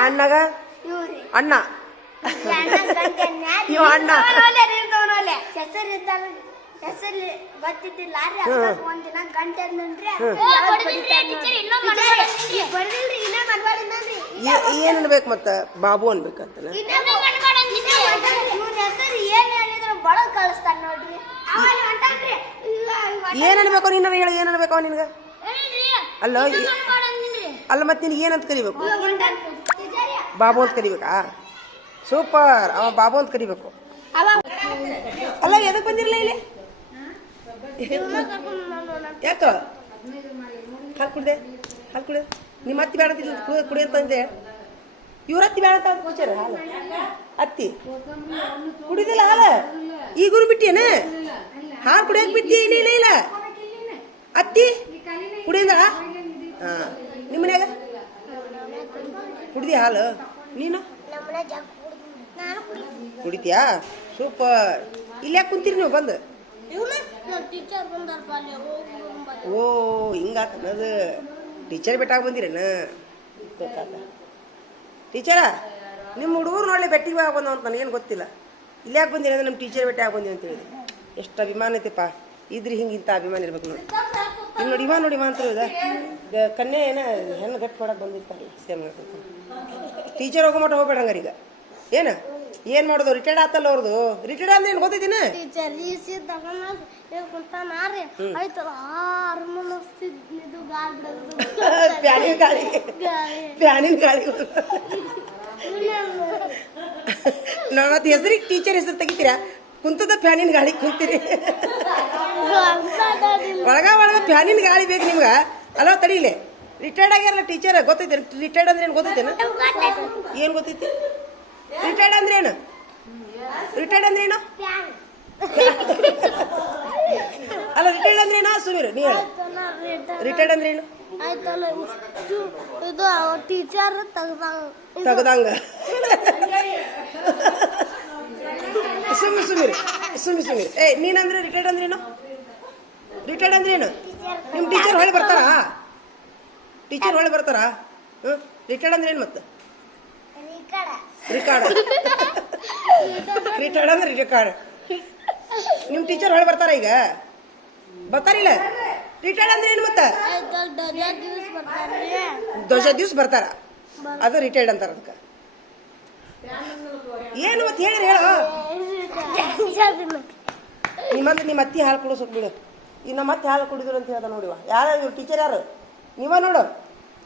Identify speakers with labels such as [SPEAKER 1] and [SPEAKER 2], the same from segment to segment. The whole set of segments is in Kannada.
[SPEAKER 1] ಅಣ್ಣಗ? ಅಣ್ಣ. ಇವ ಅಣ್ಣ.
[SPEAKER 2] ಹೆಸರು ಒಂದಿನ ಗಂಟೆ ಅಂದ್ರಿ
[SPEAKER 1] ಏನ್ ಅನ್ಬೇಕು ಮತ್ತ? ಬಾಬು
[SPEAKER 2] ಅನ್ಬೇಕಂತ ಏನ್
[SPEAKER 1] ಅನ್ಬೇಕು ನಿನ್ನ ಹೇಳಿ ಏನ್ ಅನ್ಬೇಕು ಅವ ನಿನ್ಗ? ಅಲ್ಲ ಅಲ್ಲ ಮತ್ತೆ ನಿನಗೆ ಏನಂತ ಕರಿಬೇಕು? ಬಾಬು ಅಂತ ಕರಿಬೇಕಾ? ಸೂಪರ್. ಅವ ಬಾಬು ಅಂತ ಕರಿಬೇಕು. ಅಲ್ಲ ಎದಕ್ಕೆ ಬಂದಿರಲಿಲ್ಲ ಇಲ್ಲಿ? ಯಾಕ? ಹಾಲು ಕುಡ್ದೆ ಹಾಲು ಕುಡಿದೆ. ನಿಮ್ಮ ಅತ್ತಿ ಬೇಡ ಕುಡಿ- ಅಂತಂದೆ ಇವ್ರ ಅತ್ತಿ ಬೇಡ ಅಂತ ಕೂಚಾರ ಹಾಲು? ಅತ್ತಿ? ಕುಡಿದಿಲ್ಲ ಹಾಲು? ಈಗೂನು ಬಿಟ್ಟಿಯೇನ? ಹಾಲು ಕುಡಿಯಕ್ ಬಿಟ್ಟಿ ಇಲ್ಲ ಇಲ್ಲ? ಅತ್ತಿ? ಕುಡಿಯಂದ? ಹಾ. ನಿಮ್ಮ ಮನ್ಯಾಗ ಕುಡ್ದಿ ಹಾಲು? ನೀನು. ಕುಡಿತೀಯಾ? ಸೂಪರ್. ಇಲ್ಲ ಯಾಕೆ ಕುಂತೀರಿ ನೀವು ಬಂದು? ಓ ಹಿಂಗಾತನದು ಟೀಚರ್ ಬೆಟ್ಟಾಗ ಬಂದಿರೇನ? ಟೀಚರ, ನಿಮ್ಮ ಹುಡುಗರು ನೋಡಲಿ ಬೆಟ್ಟಿಗೆ ಬಂದವ ಅಂತ ನನಗೇನು ಗೊತ್ತಿಲ್ಲ. ಇಲ್ಲಿ ಯಾಕೆ ನಮ್ಮ ಟೀಚರ್ ಬೆಟ್ಟ ಆಗಿ ಅಂತ ಹೇಳಿ ಎಷ್ಟು ಅಭಿಮಾನ ಐತಿಪ್ಪ. ಇದ್ರೆ ಹಿಂಗೆ ಇಂಥ ಅಭಿಮಾನ ಇರ್ಬೇಕು ನೋಡಿ. ಇಲ್ಲಿ ನೋಡಿ ಇವಾ ನೋಡಿ ಮಾತ್ರ ಕನ್ಯೆ ಏನ ಹೆಣ್ಣು ಗಟ್ಟಿ ಕೊಡಕ್ಕೆ ಬಂದಿರ್ತಾರಲ್ಲ ಸೇಮ್ ಟೀಚರ್ ಹೋಗೋ ಮಟ್ಟ ಹೋಗ್ಬೇಡ ಹಂಗಾರೆ ಈಗ. ಏನು? ಏನು ಮಾಡೋದು? ರಿಟೈರ್ಡ್ ಆತಲ್ಲ ಅವ್ರದ್ದು ರಿಟೈರ್ಡ್ ಅಂದ್ರೆ ಏನು
[SPEAKER 2] ಗೊತ್ತಿದ್ದೀನಿ
[SPEAKER 1] ಪ್ಯಾನಿನ ಗಾಳಿ. ಪ್ಯಾನಿನ ಗಾಳಿ. ನಾವು ಹೆಸರಿಗೆ ಟೀಚರ್ ಹೆಸರು ತೆಗಿತೀರಾ? ಕುಂತದ ಫ್ಯಾನಿನ ಗಾಳಿ ಕುಂತೀರಿ. ಒಳಗ ಒಳಗ ಫ್ಯಾನಿನ ಗಾಳಿ ಬೇಕು ನಿಮ್ಗೆ. ಅಲೋ ತಡೀಲಿ ರಿಟೈರ್ಡ್ ಆಗ್ಯಾರಲ್ಲ ಟೀಚರ್ ಗೊತ್ತೈತೆ? ರಿಟೈರ್ಡ್ ಅಂದ್ರೆ ಏನು ಗೊತ್ತೈತೇನ ಏನು? ಗೊತ್ತೈತಿ? ರಿಟೈರ್ಡ್ ಅಂದ್ರೆ ಏನು? ರಿಟೈರ್ಡ್ ಅಂದ್ರೆ ಏನು. ಅಲ್ಲ ರಿಟೈರ್ಡ್ ಅಂದ್ರೆ ಏನು? ಸುಮೀರ್ ನೀ ಹೇಳು. ರಿಟೈರ್ಡ್ ಅಂದ್ರೆ ಏನು?
[SPEAKER 2] ಇದು ಟೀಚರ್ ತೆಗ್ದಂಗ.
[SPEAKER 1] ತೆಗ್ದಂಗ. ಸುಮೀರ್ ಸುಮೀರಿ ಸುಮೀರ್ ಸುಮೀರ್ ಏ ನೀನಂದ್ರೆ ರಿಟೈರ್ಡ್ ಅಂದ್ರೆ ಏನು? ರಿಟೈರ್ಡ್ ಅಂದ್ರೆ ಏನು? ನಿಮ್ಮ ಟೀಚರ್ ಹೊಳೆ ಬರ್ತಾರಾ? ಟೀಚರ್ ಹೊಳೆ ಬರ್ತಾರಾ? ಹ್ಞೂ ರಿಟೈರ್ಡ್ ಅಂದ್ರೆ ಏನು ಮತ್ತೆ ರಿಕಾರ್ಡ್ ರಿಟೈರ್ಡ್ ಅಂದ್ರೆ ರಿಕಾರ್ಡ್ ನಿಮ್ಮ ಟೀಚರ್ ಹೊಳೆ ಬರ್ತಾರ ಈಗ? ಬರ್ತಾರಿಲ್ಲ ರಿಟೈರ್ಡ್ ಅಂದ್ರೆ ಏನು ಮತ್ತೆ? ಧ್ವಜ ದಿವ್ಸ ಬರ್ತಾರ? ಅದು ರಿಟೈರ್ಡ್ ಅಂತಾರ ಅದಕ್ಕೆ. ಏನು ಮತ್ತೆ ಹೇಳಿರಿ ಹೇಳು? ನಿಮ್ಮಂದ್ರೆ ನಿಮ್ಮ ಅತ್ತಿ ಹಾಲು ಸ್ವಲ್ಪ ಬಿಡು. ಈ ಮತ್ತೆ ಹಾಲು ಕುಡಿದ್ರು ಅಂತ ಹೇಳ್ದ ನೋಡಿವ ಯಾರು ಇವ್ರು? ಟೀಚರ್ ಯಾರು? ನೀವ ನೋಡು.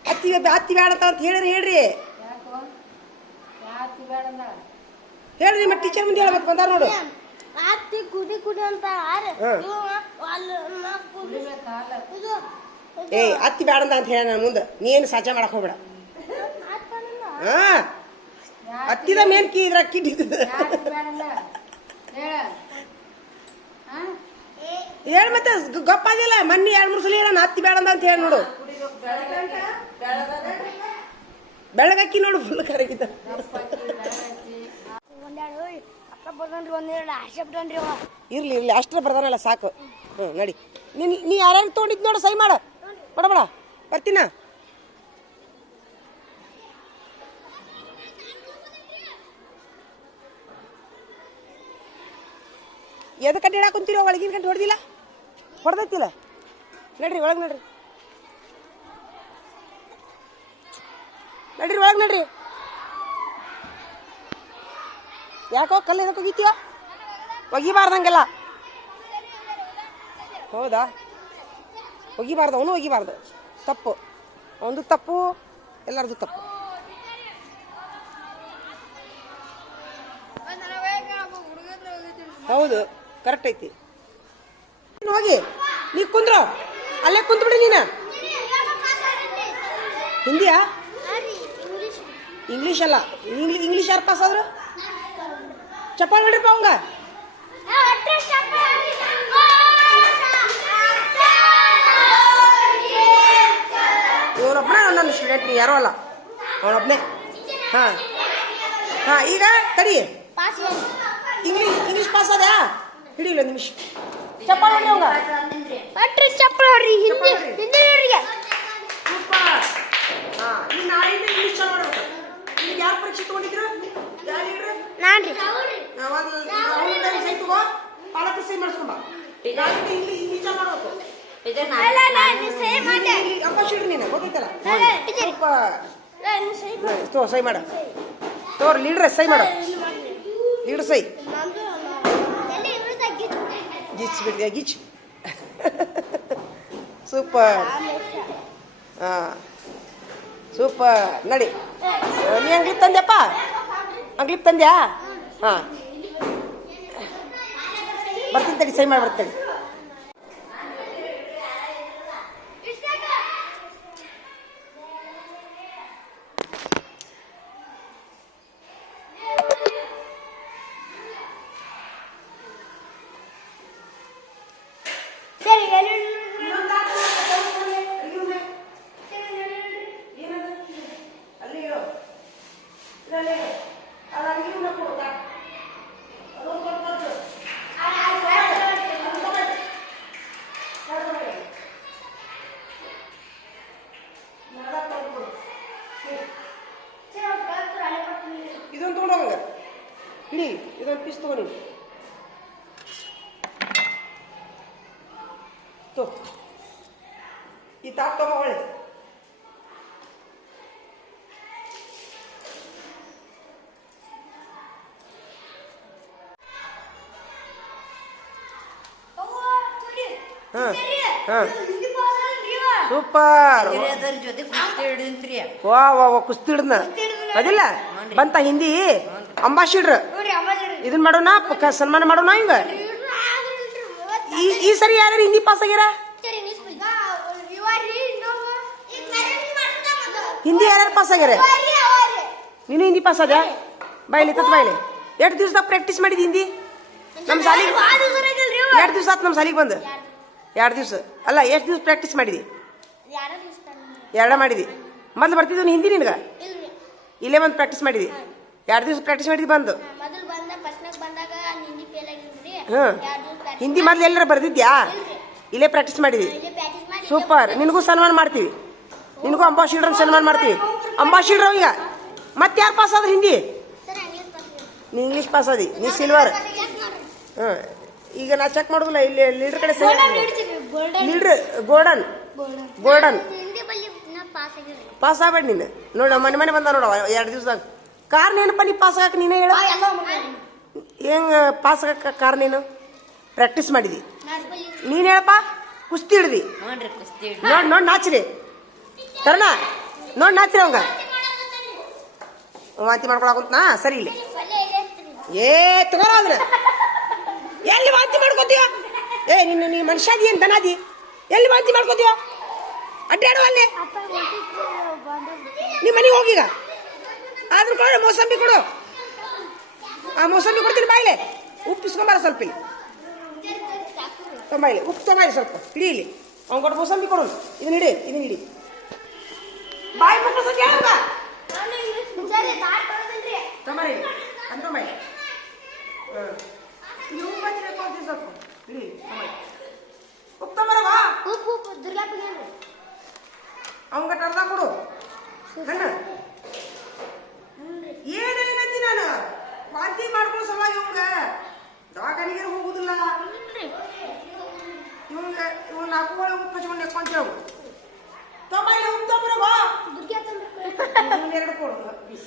[SPEAKER 1] ಅತ್ತಿ ಅತ್ತಿ ಬೇಡ ಅಂತ ಹೇಳಿರಿ. ಹೇಳ್ರಿ ಹೇಳ್ರಿ ನಿಮ್ಮ ಟೀಚರ್ ಮುಂದೆ ಹೇಳ್ಬೇಕು ಮತ್ತೆ ಬಂದಾರ ನೋಡು.
[SPEAKER 2] ಅತ್ತಿ ಕುಡಿ ಕುಡಿ ಅಂತ
[SPEAKER 1] ಏ ಅತ್ತಿ ಬೇಡ ಅಂತ ಹೇಳ ನಾನು ಮುಂದೆ. ನೀ ಏನು ಸಾಚ ಮಾಡಕ್ ಹೋಗ್ಬೇಡ. ಹಾ. ಅತ್ತಿದ ಮೇನ್ ಕೀ ಇದ್ರ ಕಿಡ್ ಹೇಳ ಮತ್ತೆ ಗೊಪ್ಪಾದಿಲ್ಲ ಮೊನ್ನೆ ಎರಡು ಮೂರು ಸಲ ಹೇಳೋಣ ಹತ್ತಿ ಬೇಡ ಅಂತ ಹೇಳಿ ನೋಡು. ಬೆಳಗಕ್ಕಿ ನೋಡು ಫುಲ್
[SPEAKER 2] ಅವ
[SPEAKER 1] ಇರ್ಲಿ ಇರ್ಲಿ, ಅಷ್ಟರ ಬರ್ದಾನಲ್ಲ ಸಾಕು. ಹ್ಞೂ ನಡಿ. ನೀನು ನೀ ಯಾರ್ಯಾರು ತೊಗೊಂಡಿದ್ದು ನೋಡು, ಸೈ ಮಾಡ. ಬಡಬಡ ಬರ್ತೀನ? ಎದು ಕಡ್ಡಿ ಇಡಾಕ ಕುಂತೀರೋ ಒಳಗಿನ ಕಂಡು ಹೊಡೆದಿಲ್ಲ? ಹೊಡೆದೈತಿಲ್ಲ ನಡ್ರಿ, ಒಳಗೆ ನಡ್ರಿ. ನಡ್ರಿ, ಒಳಗೆ ನಡ್ರಿ. ಯಾಕೋ ಕಲ್ಲು ಎದಕ್ಕೆ ಹೋಗಿತ್ತೀಯ ಒಗಿಬಾರ್ದಂಗೆಲ್ಲ. ಹೌದಾ? ಒಗಿಬಾರ್ದು, ಅವನು ಒಗಿಬಾರ್ದು. ತಪ್ಪು. ಒಂದು ತಪ್ಪು, ಎಲ್ಲರದು ತಪ್ಪು. ಹೌದು. ಕರೆಕ್ಟ್ ಐತಿ. ಹೋಗಿ, ನೀ ಕುಂದ್ರು. ಅಲ್ಲೇ ಕುಂತ್ಬಿಡಿ ನೀನು. ಹಿಂದಿಯಾ? ಇಂಗ್ಲೀಷ್ ಅಲ್ಲ. ಇಂಗ್ಲಿಷ್ ಇಂಗ್ಲೀಷ್ ಯಾರು ಪಾಸ್ ಆದ್ರು? ಚಪ್ಪಾಳೆ ಹೊಡ್ರಿಪ್ಪ ಅವಂಗ. ಇವನೊಬ್ಬನೇ ನನ್ನ ಸ್ಟೂಡೆಂಟ್ ನೀ ಯಾರೋ ಅಲ್ಲ. ಅವನೊಬ್ಬನೇ ಹಾಂ. ಹಾಂ, ಈಗ ತಡಿ. ಇಂಗ್ಲೀಷ್ ಇಂಗ್ಲೀಷ್ ಪಾಸ್ ಅದ್ಯಾ ಹಿಡಿಯಿಲ್ಲ ನಿಮಿಷ. ಚಪ್ಪಾಳೆ ಹೊಡೆಯೋಂಗ
[SPEAKER 2] ಅಟ್ರೆ ಚಪ್ಪಾಳೆ ಹೊಡ್ರಿ ಹಿಂದೆ ಹಿಂದೆ ಅವರಿಗೆ
[SPEAKER 1] ಹಾ ಈ ಇಂಗ್ಲಿಷ್ ಪರೀಕ್ಷೆ ತಗೊಂಡಿದ್ರು
[SPEAKER 2] ಯಾರು ರೀ ನಾವಾಗ ಸೈ ತಗೋ.
[SPEAKER 1] ಇಲ್ಲಿ ಇಂಗ್ಲಿಷ್ ಚಾಲು ನೀನು ಗೊತ್ತೈತಲ್ಲ ತೋ ಸೈ ಮಾಡ. ತೋರ್ ಲೀಡ್ರೆ ಸೈ ಮಾಡ. ಲೀಡ್ರ್ ಸೈ ಗಿಚ್ ಬಿಡ್ತೀಯ ಗಿಚ್ ಸೂಪರ್ ಹಾಂ ಸೂಪರ್ ನಡಿ ನೀ ಅಂಗ್ಲಿ ತಂದ್ಯಪ್ಪ ಅಂಗ್ಲಿ ತಂದ್ಯಾ ಹಾ ಬರ್ತೀನಿ ತಡಿ ಸೈ ಮಾಡಿ ಬರ್ತೀನಿ
[SPEAKER 2] ಸರಿ ಎಲ್ಲಿ
[SPEAKER 1] ಅಲ್ಲಿ ಇಡು. ಇಲ್ಲಲ್ಲೇ ಇಡು. ಅದು ಅಂಗಿ ಉಣ್ಣ ಕೊಡು, ತಾ. ಅದೊಂದು ಕೊಡು, ಕೊಡು. ಅದು ತಗೊಳ್ಳಿ. ಅದು ತಗೊಳ್ಳಿ. ನಾಲ್ಕು ತಂದು ಕೊಡು. ಹ್ಮ್. ಇದೊಂದು ತಗೊಂಡೋಗ ಇಡಿ ಇದೊಂದು ಪೀಸ್ ತಗೊಂಡಿ ಈ ತಾಪ್ ತಗೋ ಹಾಂ ಹಾಂ ಸೂಪರ್. ವಾ ವಾ ವಾ ಕುಸ್ತಿ ಹಿಡ್ದ ಅದಿಲ್ಲ? ಬಂತ ಹಿಂದಿ? ಅಂಬಾಸಿಡ್ರ್. ಇದನ್ ಮಾಡೋಣ ಸನ್ಮಾನ ಮಾಡೋಣ ಹಿಂಗ. ಈ ಸರಿ ಯಾರು ಹಿಂದಿ ಪಾಸ್ ಆಗ್ಯಾರ. ಹಿಂದಿ ಯಾರು ಪಾಸ್ ಆಗ್ಯಾರ? ನೀನು ಹಿಂದಿ ಪಾಸ್ ಆದ ಬಾಯ್ಲಿ ತತ್ ಬಾಯ್ಲಿ. ಎಷ್ಟು ದಿವಸದಾಗ ಪ್ರಾಕ್ಟೀಸ್ ಮಾಡಿದ ಹಿಂದಿ? ನಮ್ಮ ಸಾಲಿಗೆ
[SPEAKER 2] ದಿವ್ಸ
[SPEAKER 1] ಎರಡು ದಿವಸ ಆತು ನಮ್ಮ ಸಾಲಿಗೆ ಬಂದು? ಎರಡು ದಿವಸ. ಅಲ್ಲ ಎಷ್ಟು ದಿವಸ ಪ್ರಾಕ್ಟೀಸ್ ಮಾಡಿದಿ. ಎರಡ ಮಾಡಿದಿ. ಮೊದಲು ಬರ್ತಿದ್ದು ಹಿಂದಿ ನಿನಗೆ? ಇಲ್ಲೇ ಬಂದು ಪ್ರಾಕ್ಟೀಸ್ ಮಾಡಿದಿ? ಎರಡು ದಿವಸ ಪ್ರಾಕ್ಟೀಸ್ ಮಾಡಿದಿ ಬಂದು? ಹ್ಞೂ ಹಿಂದಿ ಮೊದಲು ಎಲ್ಲರ ಬರ್ದಿದ್ಯಾ? ಇಲ್ಲೇ ಪ್ರಾಕ್ಟೀಸ್ ಮಾಡಿದಿ? ಸೂಪರ್ ನಿನಗೂ ಸನ್ಮಾನ ಮಾಡ್ತೀವಿ. ನಿನಗೂ ಅಂಬಾಸಿಡರ್ ಸನ್ಮಾನ ಮಾಡ್ತೀವಿ. ಅಂಬಾಸಿಡರ್ ಈಗ ಮತ್ತೆ ಯಾರು ಪಾಸ್ ಆದ್ರೆ ಹಿಂದಿ?
[SPEAKER 2] ಸರಿ,
[SPEAKER 1] ನೀ ಇಂಗ್ಲೀಷ್ ಪಾಸ್ ಆದಿ. ನೀ ಸಿಲ್ವರ್
[SPEAKER 2] ಹ್ಞೂ
[SPEAKER 1] ಹಾಂ ಈಗ ನಾ ಚೆಕ್ ಮಾಡೋದಿಲ್ಲ ಇಲ್ಲಿ ಲೀಡರ್ ಕಡೆ
[SPEAKER 2] Golden
[SPEAKER 1] leader golden golden
[SPEAKER 2] pass
[SPEAKER 1] ಆಗ್ಬೇಡ ನೀನು. ನೋಡ ಮನೆ ಮನೆ ಬಂದ ನೋಡವ ಎರಡು ದಿವಸದಾಗ. ಕಾರ್ ಏನಪ್ಪ ನೀ ಪಾಸ್ ಆಗಕ್ಕೆ ನೀನೇ ಹೇಳ. ಹೆಂಗ ಪಾಸ್ ಆಗಕ್ಕೆ ಕಾರ್ ನೀನು ಪ್ರಾಕ್ಟೀಸ್ ಮಾಡಿದಿ. ನೀನು ಹೇಳಪ್ಪ ಕುಸ್ತಿ ಹಿಡ್ದಿ.
[SPEAKER 3] ನೋಡಿ.
[SPEAKER 1] ನೋಡ್ ನೋಡ್ ನಾಚ್ರಿ ತರಣ ನೋಡಿ ನಾಚ್ರಿ ಅವಂಗ. ವಾಂತಿ ಮಾಡ್ಕೊಳಕುಂತ್ನಾ ಸರಿ ಇಲ್ಲಿ. ಏ ತಗೋರ ಅಂದ್ರೆ ಎಲ್ಲಿ ವಾಂತಿ ಮಾಡ್ಕೋತೀವ ಏ ನಿನ್ನ ನೀ ಮನುಷ್ಯಾದಿ ಏನು ದನಾದಿ? ಎಲ್ಲಿ ವಾಂತಿ ಮಾಡ್ಕೋತೀವ ಅಡ್ಡಾಡು ಅಲ್ಲಿ. ನಿಮ್ಮ ಮನೆಗೆ ಹೋಗೀಗ? ಆದ್ರೂ ಕೊಡು, ಮೋಸಂಬಿ ಕೊಡು. ಆ ಮೋಸಂಬಿ ಕೊಡ್ತೀನಿ ಬಾಯಿಲೆ. ಉಪ್ಪಿಸ್ಕೊಂಬಾರ ಸ್ವಲ್ಪ ಇಲ್ಲಿ. ತೊಂಬಾಯಿಲಿ, ಉಪ್ಪು ತೊಂಬಾಯಿಲಿ ಸ್ವಲ್ಪ. ಹಿಡಿ ಇಲ್ಲಿ. ಅವ್ನು ಕೊಟ್ಟು ಮೋಸಂಬಿ ಕೊಡು. ಇದನ್ನ ಹಿಡಿ ಇದನ್ನ ಹಿಡಿ ಬಾಯಿ ಮಕ್ಕಳು ಸ್ವಲ್ಪ. ತೊಂಬಾರಿ ಅಂತ ತೊಂಬಾಯಿ ಹಾಂ ಇಲ್ಲಿ ಉಪ್ಪು ಹಚ್ಚಬೇಕು ಸ್ವಲ್ಪ. ಹಿಡಿ ತೊಂಬಾಯಿ ಉಪ್ಪು ತೊಂಬಾರ ಬಾ
[SPEAKER 2] ಉಪ್ಪು ಉಪ್ಪು ದುರ್ಗಾ ಬಿರಿಯಾನಿ
[SPEAKER 1] ಅವಂಗ ಅರ್ಧ ಕೊಡು. ಕಣ್ಣ ಏನೇನಂತಿ ನಾನು? ವಾಂತಿ ಮಾಡ್ಕೊಳ್ಳೋ ಸಲುವಾಗಿ ಇವಂಗ ದವಾಖಾನಿಗೆ ಹೋಗುದಿಲ್ಲ. ಇವಂಗ ಇವ್ ನಾಲ್ಕು ಒಳಗೆ ಉಪ್ಪು ಹಚ್ಕೊಂಡು ನೆಕ್ಕೊಂತೇವು
[SPEAKER 2] ದುರ್ಗಾ ತಂದ್ರೆ
[SPEAKER 1] ಇದೊಂದು ಎರಡು ಕೊಡು. ಪೀಸ್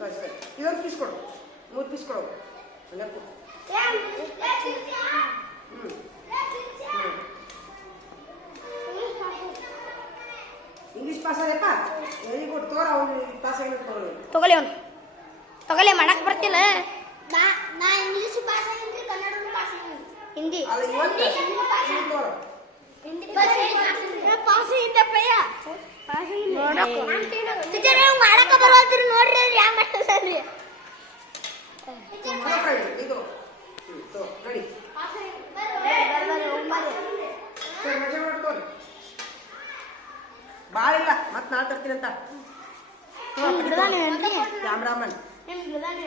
[SPEAKER 1] ಸರಿ ಸರಿ. ಇದೊಂದು ಪೀಸ್ ಕೊಡು. ಮೂರು ಪೀಸ್ ಕೊಡು. ನೆಕ್ಕು ಕೊಡು. ಇಂಗ್ಲೀಷ್ ಪಾಸ್ ಆದಪ್ಪ ವೆರಿ ಗುಡ್ ತೋರ ಅವ್ನು ಪಾಸ್ ಆಗಿದ್ದು ತಗೊಳ್ಳಿ
[SPEAKER 2] ತಗೊಳ್ಳಿ ಅವ್ನು. ತಗೊಳ್ಳಿ ಮಾಡಕ್ ಬರ್ತಿಲ್ಲ. ನಾ ನಾ ಇಂಗ್ಲೀಷ್ ಪಾಸ್ ಆಗಿದ್ರಿ ಕನ್ನಡ ಪಾಸ್ ಆಗಿದ್ರಿ ಹಿಂದಿ.
[SPEAKER 1] ಅಲ್ಲ ಇವತ್ತು ಹಿಂದಿ ತೋರ.
[SPEAKER 2] ಹಿಂದಿ ಪಾಸ್ ಇದ್ದಪ್ಪಯ್ಯ ಟೀಚರ್ ಹಿಂಗ್ ಮಾಡಕ ಬರೋದ್ರಿ ನೋಡ್ರಿ ಯಾವ ಮಾಡ್ತಾರ್ರಿ
[SPEAKER 1] ಇದು. ಮಜಾ ಮಾಡ್ಕೊಳ್ಳಿ ಭಾಳ ಇಲ್ಲ ಮತ್ತೆ ನಾಳೆ ತರ್ತೀನಿ ಅಂತ ಕ್ಯಾಮ್ರಾಮನ್ ಏನು ಗಿಡದಾನ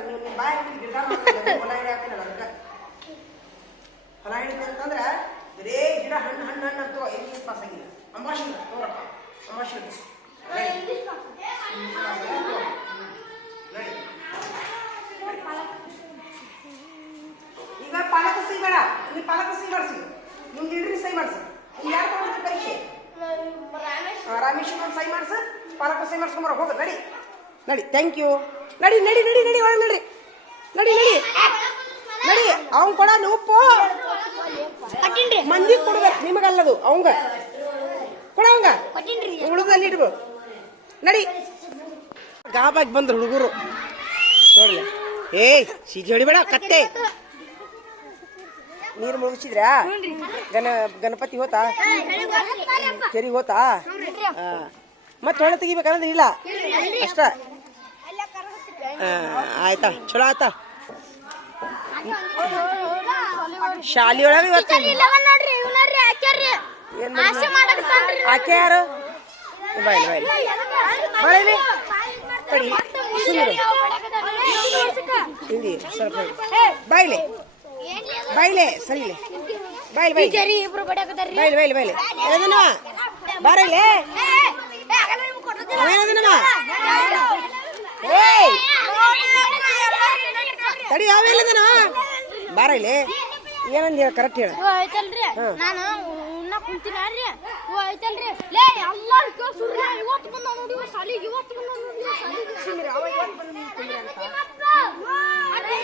[SPEAKER 1] ನೀವು ಬಾಯಿ ಹೊಲ ಹಿಡಿ ಹೊಲ ಹಿಡಿದ ಅಂತಂದ್ರೆ ಬರೇ ಗಿಡ ಹಣ್ಣು ಹಣ್ಣು ಹಣ್ಣು ಅಂತ ಎಲ್ಲಿ ಪಾಸ್ ಆಗಿಲ್ಲ ಅಮಾಶಿ ತೋರಪ್ಪ ಅಮಾಶಿ ಈಗ ಪಾಲಕ ಸಹಿ ನೀ ಪಾಲಕ ಸಹಿ ಮಾಡಿಸಿ. ನಿಮ್ಗೆ ಲೀಡ್ರಿ ಸಹಿ ಮಾಡಿಸಿ. ಯಾರು ತಗೊಂಡ್ರಿ ಪರೀಕ್ಷೆ?
[SPEAKER 2] ರಾಮೇಶ್
[SPEAKER 1] ಆ, ರಾಮೇಶ್ ಒಂದು ಸಹಿ ಮಾಡಿಸ. ಪಾಲಕ ಸಹಿ ಮಾಡಿಸ್ಕೊಂಬರ ಹೋಗ ನಡಿ. ನಡಿ ಥ್ಯಾಂಕ್ ಯು ನಡಿ ನಡಿ ನಡಿ ನಡಿ ಒಳಗೆ ನಡಿ. ನಡಿ ನಡಿ. ನಡಿ ಅವ್ನು ಕೊಡ ಉಪ್ಪು ಮಂದಿ ಕೊಡ್ಬೇಕು ನಿಮಗಲ್ಲದು ಅವಂಗ. ಕೊಡ ಅವಂಗ. ಹುಡುಗಲ್ಲಿ ಇಡ್ಬು. ನಡಿ. ಗಾಬಾಗಿ ಬಂದ್ರು ಹುಡುಗರು. ನೋಡ್ಲಿ. ಏಯ್ ಸಿಜಿ ಹೊಡಿಬೇಡ ಕತ್ತೆ. ನೀರು ಮುಳುಗಿಸಿದ್ರಾ? ಗಣ ಗಣಪತಿ ಹೋತಾ? ಕೆರಿ ಹೋತಾ? ಮತ್ತೆ ಹೊಳೆ ತೆಗಿಬೇಕಂದ್ರೆ ಇಲ್ಲ? ಅಷ್ಟ. ಆಯ್ತಾ? ಚಲೋ ಆಯ್ತಾ? ಶಾಲಿ ಒಳಗೆ ಇವತ್ತು ಆಕೆ ಯಾರು ಬಾಯ್ ಬಾಯ್ ಬಾಯ್ಲಿ ತಡಿ ಸುಮ್ಮನೆ ಸ್ವಲ್ಪ ಬಾಯ್ಲೆ ಬೈಲ್ ಬಾಯ್ಲೆ
[SPEAKER 2] ಇಬ್ರು ಬಡಕತ್ತಾರ್ರಿ
[SPEAKER 1] ಬಾಯ್ಲೆ ಬಾಯ್ಲೆ ಬಾಯ್ಲೆ. ಏನದನವ? ಬಾರೈಲೆ? ಏನದನವ? ಏಯ್! ತಡಿ ಯಾವ ಎಲ್ಲದನವ ಬಾರೈಲೆ. ಏನಂದ ಹೇಳ ಕರೆಕ್ಟ್ ಹೇಳ.
[SPEAKER 2] ಆಯ್ತಲ್ರಿ ಐತಲ್ರಿ? ನಾನು ಉಣ್ಣ ಕುಂತಿನಾರ್ರಿ ಓ ಐತಲ್ರಿ? ಲೇ ಎಲ್ಲಾರು ಕೇಳ್ಸುರ್ರಿ ಇವತ್ತು ಬಂದ ನೋಡಿ ಸಾಲಿಗೆ ಇವತ್ತು ಬಂದ ನೋಡಿ ಇವ ಬಂದ
[SPEAKER 1] ನೋಡಿ ಕಡೆ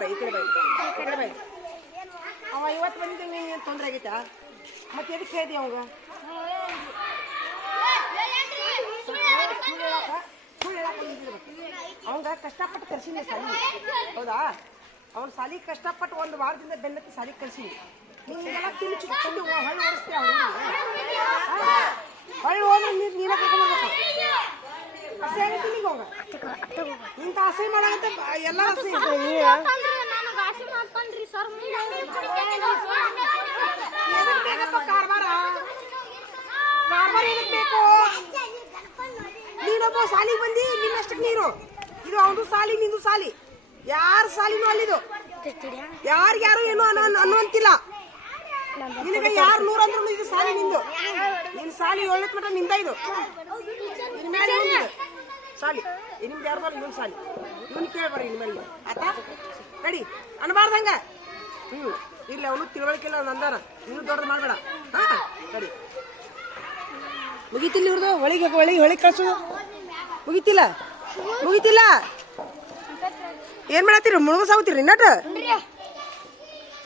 [SPEAKER 1] ಬಾರ ಈ ಕಡೆ ಬೈ ಈ ಅವ ಇವತ್ತು ಬಂದಿದ್ದ ನಿಂಗೆ ತೊಂದರೆ ಆಗೈತಾ? ಮತ್ತೆ ಎದಕ್ಕೆ ಹೇಳಿದೆ ಅವಾಗ? ಅವಂಗ ಕಷ್ಟಪಟ್ಟು ಕರ್ಸಿನಿ ಸಾಲಿ. ಹೌದಾ? ಅವ್ರ ಸಾಲಿ ಕಷ್ಟಪಟ್ಟು ಒಂದು ವಾರದಿಂದ ಬೆನ್ನತ್ತಿ ಸಾಲಿ ಕಳ್ಸಿನಿ ನಿಮ್ಗೆಲ್ಲ ಚಿಕ್ಕೊಂಡು ಹಳ್ಳಿ ಓಡಿಸ್ತೀಯ ಹಳ್ಳಿ ಹೋದ್ರೆ ನೀರು ನೀನ ಕರ್ಕೊಂಡ್ಬರ್ಬೇಕು ಅಸಹ್ಯ ಆಗೈತಿ ನಿಂಗೆ ಅವಂಗ ಇಂಥ ಅಸಹ್ಯ ಮಾಡಂತ ಎಲ್ಲ ಕಾರ್ಬಾರ ಕಾರ್ಬಾರ ಬೇಕು? ನೀನೊಬ್ಬ ಸಾಲಿಗೆ ಬಂದಿ ನಿನ್ನಷ್ಟಕ್ಕೆ ನೀರು. ಇದು ಅವನು ಸಾಲಿ ನಿಂದು ಸಾಲಿ. ಯಾರ ಸಾಲಿನೂ ಅಲ್ಲಿದು. ಯಾರಿಗ್ಯಾರು ಏನು ಅನ್ನೋ ಅನ್ನುವಂತಿಲ್ಲ. ನಿನಗೆ ಯಾರು ನೂರ ಅಂದ್ರೂ ಇದು ಸಾಲಿ ನಿಂದು. ನಿನ್ ಸಾಲಿ ಏಳನೇ ಮಟ್ಟ ನಿಂದ ಇದು. ಸಾಲಿ. ನಿಮ್ದು ಯಾರು ಬರಲಿ ನಿಮ್ ಸಾಲಿ. ಇವನ್ ಕೇಳ್ಬಾರ ಇನ್ ಮೇಲೆ ಆತಾ? ನಡಿ ಅನ್ಬಾರ್ದಂಗ. ಹ್ಞೂ ಇಲ್ಲ ಅವನು ತಿಳುವಳಿಕೆ ಇಲ್ಲ ಅವ್ನು ಅಂದಾನ. ನೀನು ದೊಡ್ಡದು ಮಾಡಬೇಡ. ಹಾ ಕಡಿ ಮುಗಿತಿಲ್ಲ ಇವ್ರದ್ದು ಹೊಳಿಗೆ ಹೊಳಿಗೆ ಹೊಳಿಗೆ ಕಳ್ಸು. ಮುಗಿತಿಲ್ಲ? ಮುಗಿತಿಲ್ಲ? ಏನ್ ಮಾಡತ್ತೀರಿ? ಮುಳುಗು ಸಾಗುತ್ತೀರಿ ನಟ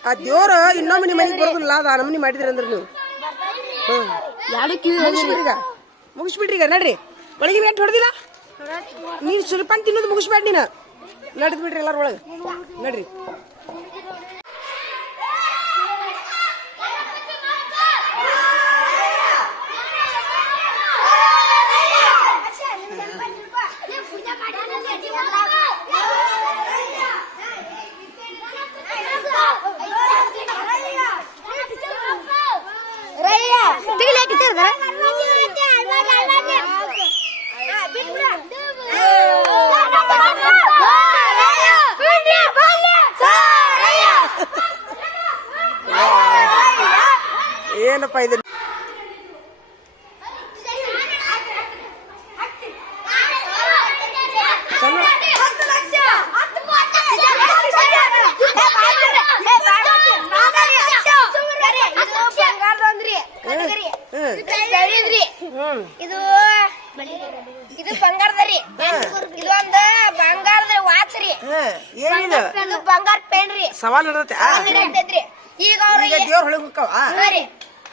[SPEAKER 1] ಆ ದೇವ್ರ ಇನ್ನೊಮ್ಮೆ ನಿಮ್ಮ ಮನೆಗೆ ಬರೋದಿಲ್ಲ. ಅದ ನಮ್ಮನಿ ಮಾಡಿದ್ರಿ ಅಂದ್ರೆ ನೀವು. ಹ್ಞೂ ಮುಗಿಸ್ಬಿಡ್ರಿ ಈಗ. ಮುಗಿಸ್ಬಿಡ್ರಿ ಈಗ. ನಡ್ರಿ. ಒಳಗೆ ಗಂಟೆ ಹೊಡೆದಿಲ್ಲ? ನೀನು ಸುರಿಪನ್ ತಿನ್ನೋದು ಮುಗಿಸ್ಬೇಡ ನೀನು. ನಡೆದ್ ಬಿಡ್ರಿ ಎಲ್ಲಾರ ಒಳಗೆ. ನಡ್ರಿ. ಏನಪ್ಪ ಇದು ಹ್ಮ್
[SPEAKER 2] ಇದು ಇದು ಬಂಗಾರದರಿ ಇದು ಒಂದು ಬಂಗಾರದ ವಾಚ್ ರೀ.
[SPEAKER 1] ಏನಿದು
[SPEAKER 2] ಬಂಗಾರ ಪೆನ್ ರೀ
[SPEAKER 1] ಸವಾಲ್
[SPEAKER 2] ಈಗ
[SPEAKER 1] ಈಗ
[SPEAKER 2] ಅವ್ರಿಗೆ
[SPEAKER 1] ದೇವ್ರ ಹೊಳಗ್ ಹೋಗ್ತಾವ